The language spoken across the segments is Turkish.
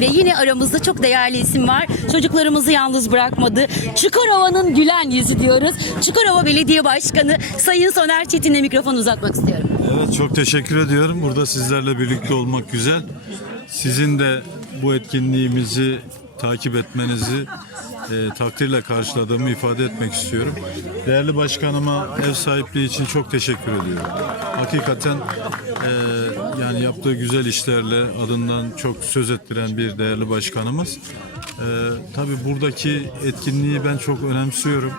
Ve yine aramızda çok değerli isim var. Çocuklarımızı yalnız bırakmadı. Çukurova'nın gülen yüzü diyoruz. Çukurova Belediye Başkanı Sayın Soner Çetin'e mikrofon uzatmak istiyorum. Evet çok teşekkür ediyorum. Burada sizlerle birlikte olmak güzel. Sizin de bu etkinliğimizi takip etmenizi e, takdirle karşıladığımı ifade etmek istiyorum. Değerli başkanıma ev sahipliği için çok teşekkür ediyorum. Hakikaten e, yani yaptığı güzel işlerle adından çok söz ettiren bir değerli başkanımız. E, tabii buradaki etkinliği ben çok önemsiyorum.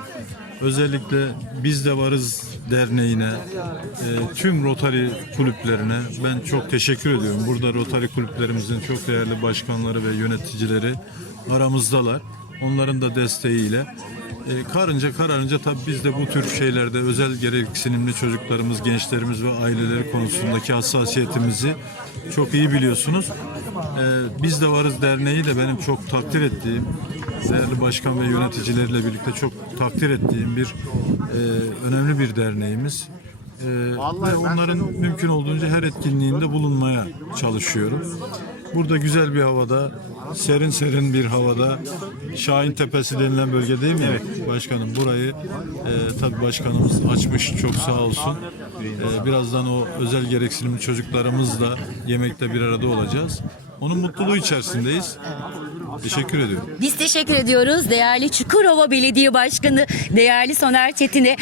Özellikle Biz de Varız Derneği'ne, e, tüm Rotary kulüplerine ben çok teşekkür ediyorum. Burada Rotary kulüplerimizin çok değerli başkanları ve yöneticileri aramızdalar. Onların da desteğiyle. E, karınca kararınca tabii biz de bu tür şeylerde özel gereksinimli çocuklarımız, gençlerimiz ve aileleri konusundaki hassasiyetimizi çok iyi biliyorsunuz. E, Biz de Varız Derneği de benim çok takdir ettiğim, değerli başkan ve yöneticileriyle birlikte çok takdir ettiğim bir e, önemli bir derneğimiz. E, ve onların mümkün olduğunca her etkinliğinde bulunmaya çalışıyorum. Burada güzel bir havada, serin serin bir havada, Şahin Tepesi denilen bölge değil mi? Evet. Başkanım burayı e, tabii başkanımız açmış çok sağ olsun. E, birazdan o özel gereksinimli çocuklarımızla yemekte bir arada olacağız. Onun mutluluğu içerisindeyiz. Teşekkür ediyorum. Biz teşekkür ediyoruz değerli Çukurova Belediye Başkanı, değerli Soner Çetin'e.